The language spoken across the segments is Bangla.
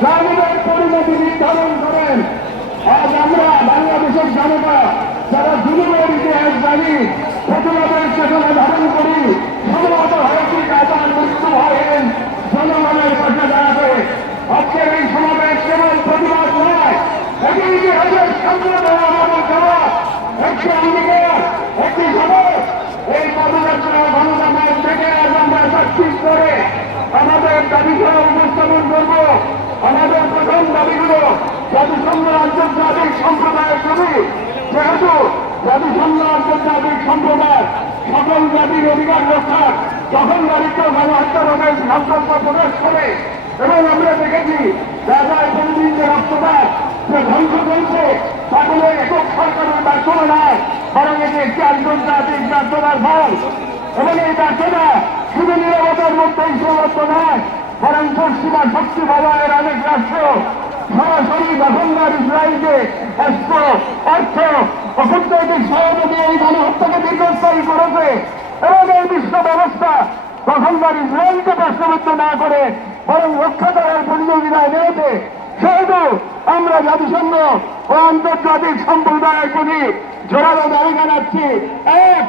গ্রামীণের পরিণতি নির্ধারণ করেন। আজ আমরা বাংলাদেশের জনতা, যারা জুলুমের ইতিহাস জানি, প্রতিবাদের চেতনা ধারণ করি সম্ভবত হয়তো কাতার মৃত্যু হয়েন জনগণের পাশে দাঁড়াবে আজকের এই সমাবেশ কেবল প্রতিবাদ নয়, এটি ইতিহাসের সামনে আমাদের দেওয়া একটি অঙ্গীকার একটি সময় এই পদযাত্রা গণজামাত থেকে আজ আমরা প্র্যাকটিস করে আমাদের দাবিগুলো উপস্থাপন করব। আমাদের প্রথম দাবিগুলো জাতিসংঘ আন্তর্জাতিক সম্প্রদায়ের ছবি যেহেতু জাতিসংঘ আন্তর্জাতিক সম্প্রদায় সকল জাতির অধিকার রক্ষার যখন দারিদ্র গণহত্যা রোধের সংকল্প প্রকাশ করে, এবং আমরা দেখেছি রাজায় কোনদিন যে রক্তপাত যে ধ্বংস চলছে তাগুলো একক সরকারের ব্যর্থতা নয়, বরং এটি একটি আন্তর্জাতিক ব্যর্থতার ফল। এবং এই ব্যর্থতা শুধু নিরবতার মধ্যেই সীমাবদ্ধ নয় বরং পশ্চিমা শক্তি বলয়ের অনেক রাষ্ট্র সরাসরি দখলদার ইসরায়েলকে অস্ত্র, অর্থ ও কূটনৈতিক সহযোগী এই গণহত্যাকে দীর্ঘস্থায়ী করেছে। এবং এই বিশ্ব ব্যবস্থা দখলদার ইসরায়েলকে প্রশ্নবিদ্ধ না করে বরং রক্ষা করার প্রতিযোগিতায় নেমেছে সেহেতু আমরা জাতিসংঘ ও আন্তর্জাতিক সম্প্রদায়ের প্রতি জোরালো দাবি জানাচ্ছি। এক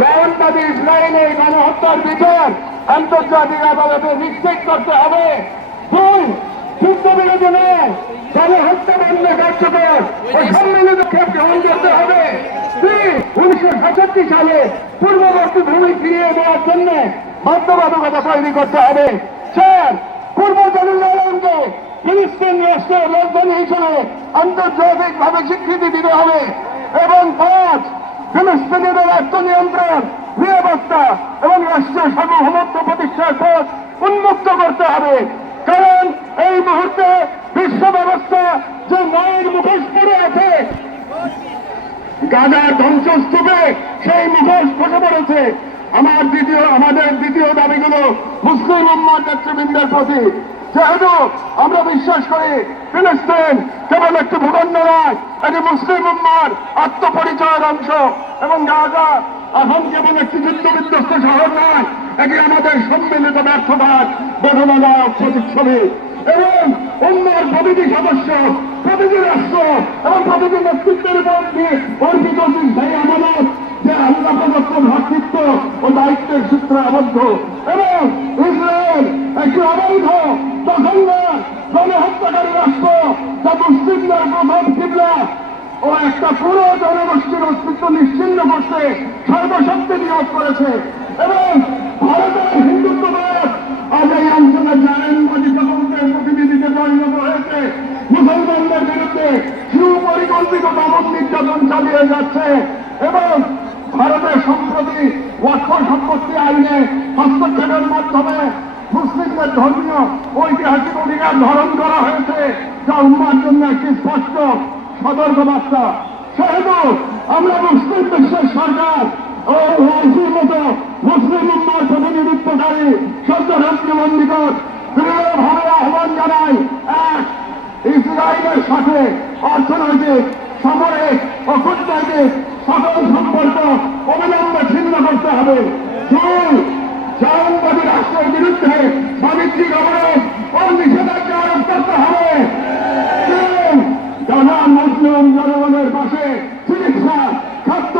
জয়ন্তাদি ইসরায়েলের গণহত্যার বিচার আন্তর্জাতিক আদালতে নিশ্চিত করতে হবে। দুই, যুদ্ধ বিরোধী নয় গণহত্যা বন্ধ কার্যকর ও সম্মিলিত গ্রহণ করতে হবে। তিন উনিশশো সাতষট্টি সালে পূর্ববর্তী ভূমি ফিরিয়ে দেওয়ার জন্য বাধ্যবাধকতা তৈরি করতে হবে। চার, পূর্ব জেরুজালেমকে ফিলিস্তিন রাষ্ট্রের রাজধানী হিসেবে আন্তর্জাতিক ভাবে স্বীকৃতি দিতে হবে। এবং পাঁচ ফিলিস্তিনিদের আত্মনিয়ন্ত্রণ নিরাপত্তা এবং রাষ্ট্রের সার্বভৌমত্ব প্রতিষ্ঠার পথ উন্মুক্ত করতে হবে। কারণ এই মুহূর্তে বিশ্ব ব্যবস্থা যে ন্যায়ের মুখোশ পড়ে আছে গাজার ধ্বংসস্তূপে সেই মুখোশ খসে পড়েছে। আমার দ্বিতীয়, আমাদের দ্বিতীয় দাবিগুলো মুসলিম উম্মার নেতৃবৃন্দের প্রতি। যেহেতু আমরা বিশ্বাস করি ফিলিস্তিন কেবল একটি ভূখণ্ড নয়, এটি মুসলিম উম্মার আত্মপরিচয়ের অংশ। এবং গাজা এখন কেবল একটি যুদ্ধ বিধ্বস্ত শহর নয়, এটি আমাদের সম্মিলিত ব্যর্থতার বেদনাদায়ক প্রতিচ্ছবি। এবং অন্যের প্রতিটি সদস্য, প্রতিটি রাষ্ট্র এবং প্রতিটি নেতৃত্বের উপর অর্পিত সেই আমানত প্রদত্ত ভ্রাতৃত্ব ও দায়িত্বের সূত্রে আবদ্ধ এবং ইসরায়েল একটি অবৈধ দখলদার গণহত্যাকারী রাষ্ট্র যা মুসলিমদের প্রথম কিবলা ও একটা পুরো জনগোষ্ঠীর অস্তিত্ব নিশ্চিন্ন করতে সর্বশক্তি নিয়োগ করেছে এবং ভারতের হিন্দুত্ববাদ আজ এই অঞ্চলে জানেন প্রতিষ্ঠানের প্রতিনিধিতে পরিণত হয়েছে মুসলমানদের বিরুদ্ধে সুপরিকল্পিত দমন নির্যাতন চালিয়ে যাচ্ছে এবং ভারতের সম্প্রতি ওয়াক্ফ সম্পত্তি আইনে হস্তক্ষেপের মাধ্যমে মুসলিমদের ধর্মীয় ঐতিহাসিক অধিকার ধারণ করা হয়েছে যা উন্মার জন্য সতর্ক বার্তা। সেহেতু আমরা মুসলিম বিশ্বের সরকার ও ওয়াইসির মতো মুসলিম উম্মার প্রতিনিধিত্বকারী সদ্যরাত্রী মন্দির দৃঢ়ভাবে আহ্বান জানাই এক, ইসরায়েলের সাথে অর্থনৈতিক, সামরিক ও কূটনৈতিক সকল সম্পর্ক অবিলম্বে ছিন্ন করতে হবে। দুই, জায়নবাদী রাষ্ট্রের বিরুদ্ধে বাণিজ্যিক অবরোধ ও নিষেধাজ্ঞা আরোপ করতে হবে তিন, যারা মুসলিম জনগণের পাশে চিকিৎসা, খাদ্য,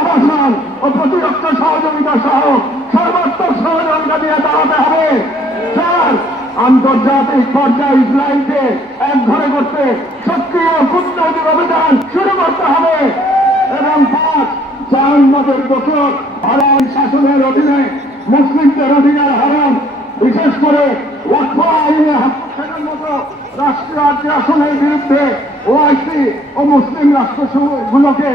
আবাসন ও প্রতিরক্ষা সহযোগিতা সহ সর্বাত্মক সহযোগিতা দিয়ে দাঁড়াতে হবে। চার আন্তর্জাতিক পর্যায়ে ইসরায়েলকে এক ঘরে করতে সক্রিয় কূটনৈতিক অভিযান শুরু করতে হবে। এবং পাঁচ জাহান্নাদের বছর হারান শাসনের অধীনে মুসলিমদের অধিকার হারান বিশেষ করে ওয়াক্ফ আইনে মতো রাষ্ট্রীয় আগ্রাসনের বিরুদ্ধে ওআইসি ও মুসলিম রাষ্ট্রগুলোকে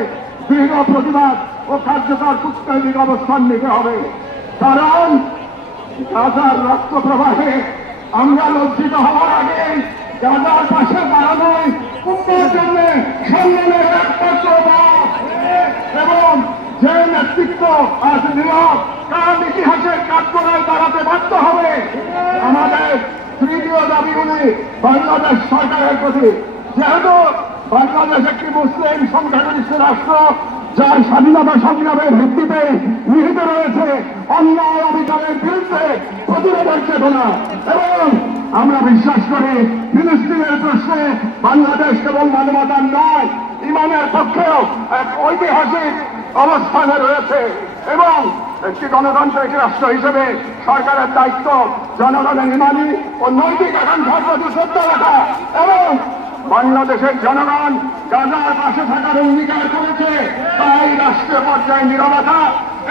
দৃঢ় প্রতিবাদ ও কার্যকর কূটনৈতিক অবস্থান নিতে হবে কারণ গাজার রক্ত প্রবাহে আমরা লজ্জিত হওয়ার আগে গাজার পাশে দাঁড়ানোই উন্নয়নের জন্য সম্মানের একমাত্র। এবং যে নেতৃত্ব আজ নীরব কারণ ইতিহাসের কাঠগড়ায় দাঁড়াতে বাধ্য হবে, আমাদের তৃতীয় দাবিগুলি বাংলাদেশ সরকারের প্রতি। যেহেতু বাংলাদেশ একটি মুসলিম সংখ্যাগরিষ্ঠ রাষ্ট্র, যার স্বাধীনতা সংগ্রামের ভিত্তিতে নিহিত রয়েছে অন্যায় অধিকারের বিরুদ্ধে প্রতিরোধের চেতনা। এবং আমরা বিশ্বাস করি, ফিলিস্তিনের প্রশ্নে বাংলাদেশ কেবল মানবতার নয়, ইমানের পক্ষেও এক ঐতিহাসিক অবস্থানে রয়েছে। এবং একটি গণতান্ত্রিক রাষ্ট্র হিসেবে সরকারের দায়িত্ব জনগণের ইমানি ও নৈতিক আকাঙ্ক্ষার প্রতি শ্রদ্ধা রাখা এবং বাংলাদেশের জনগণ গাজার পাশে থাকার অঙ্গীকার করেছে, তাই রাষ্ট্রীয় পর্যায়ে নিরবতা,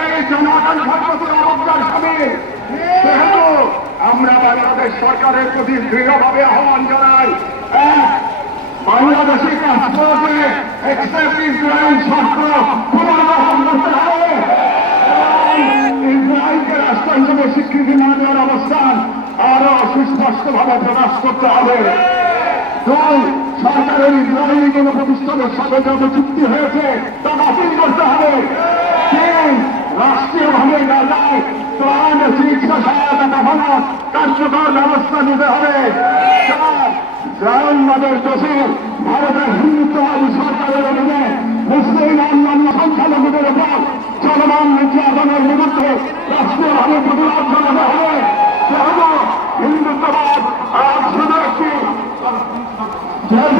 এই জন আকাঙ্ক্ষার প্রতি অবজ্ঞার সামিল আমরা বাংলাদেশ সরকারের প্রতি দৃঢ়ভাবে আহ্বান জানাই সুস্পষ্টভাবে প্রকাশ করতে হবে। সরকারের ইসরায়েলি কোন প্রতিষ্ঠানের সাথে যত চুক্তি হয়েছে, তা বাতিল করতে হবে। তিন রাষ্ট্রীয়ভাবে গাজায় ত্রাণ ও চিকিৎসা সহায়তা কখনো কার্যকর ব্যবস্থা নিতে হবে। চার জায়নবাদের দোষে ভারতের হিন্দুত্ববাদী সরকারের অধীনে মুসলিম অন্যান্য সংখ্যালঘুদের উপর চলমান নির্যাতনের বিরুদ্ধে রাষ্ট্রীয়ভাবে প্রতিবাদ জানাতে হবে। হিন্দুত্ববাদ আর শুধু একটি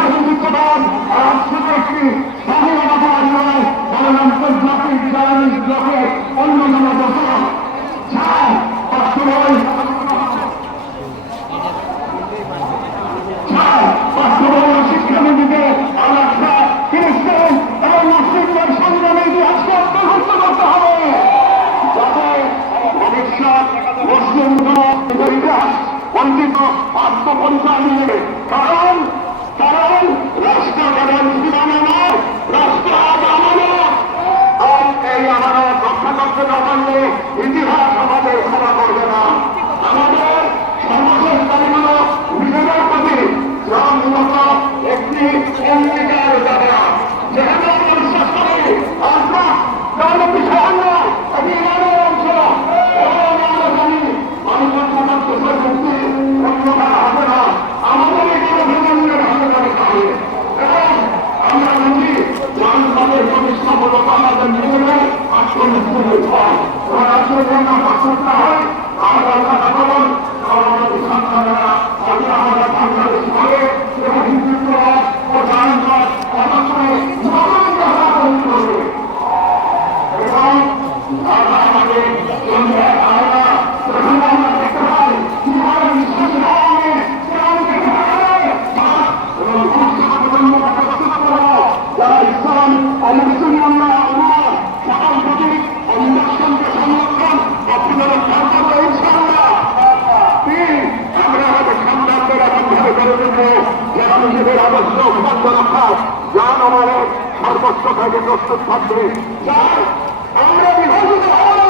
হিন্দুত্ববাদ আর শুধু একটি স্বাধীনতাবাদ নয় বরং আন্তর্জাতিক জ্বালানি ব্লকে অন্যতম দোষণ চার বাস্তবায়ন আত্মপরিচয় নিয়ে কারণ কারণ রাষ্ট্র কেবল জীবনে নয় রাষ্ট্র আজ আমানত আর এই আমানত রক্ষা করতে না পারলে ইতিহাস আমাদের ক্ষমা করবে না আমাদের সর্বশেষ দাবিগুলো নিজেদের প্রতি যা মূলত একটি অঙ্গীকার দেওয়া যেহেতু আমরা বিশ্বাস করি আমরা ধর্ম বিষয় নয় এটি ইমানের অংশ এবং আমরা জানি মানুষের সমাজ দেশের মুক্তি অন্য কারা হবে না আমাদের এই গণভবনের হাতে রাখতে হবে এবং আমরা বুঝি মানুষের প্রতিষ্ঠা মূলত আমাদের নিজেদের আত্মমৃত্যুর ফল রাষ্ট্রের জন্য প্রস্তুত না হয় আমরা কথা বলুন আমাদের সন্তানরা আগে আমরা বাংলাদেশ হবে এবং হিন্দুত্ববাদ ও জানবাদ অবশ্যই নতুন কথা বলতে হবে এবং আমরা আমাদের সন্ধ্যা আমরা প্রথমে আমরা দেখতে পাই কীভাবে বিশ্বাস হবে কেমন দেখতে পাবে এবং ভবিষ্যৎ প্রজন্মকে প্রস্তুত করব যারা ইসলাম অমুসলিমানরা আমার সকল প্রতীক অন্বেষণকে সংরক্ষণ আপনারা সর্বত ইনশাআল্লাহ তিন আমরা আমাদের সন্তানদের এমনভাবে করে দেব যেন নিজেদের আদর্শ অভিযান রক্ষা যান আমাদের সর্বস্ব থেকে প্রস্তুত থাকবে যার আমরা বিভাজিত হব না।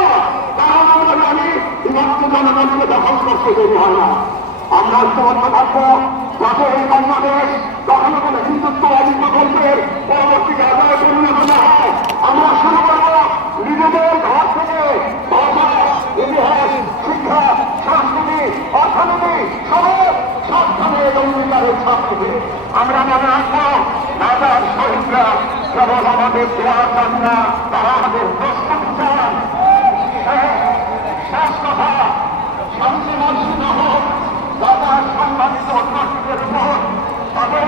কারণ আমরা জানি বিভক্ত জনগণকে দখল করতে দেরি না। আমরা ঐক্যবদ্ধ থাকব যাতে এই বাংলাদেশ কখনো কোনো হিন্দুত্ববাদী প্রকল্পের পরবর্তী আদায় পরিণত না হয় আমরা শুরু করব নিজেদের ঘর ইতিহাস, শিক্ষা সব সবখানে এই অঙ্গীকারের ছাত্রকে আমরা মনে রাখব, রাজার শহীদরা কেবল আমাদের দোয়া চান না তারা আমাদের প্রস্তুত চান শান্তি মসজিদ হোক দাদা সম্মানিত অন্যান্যদের উপর তাদের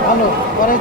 ভালো পরে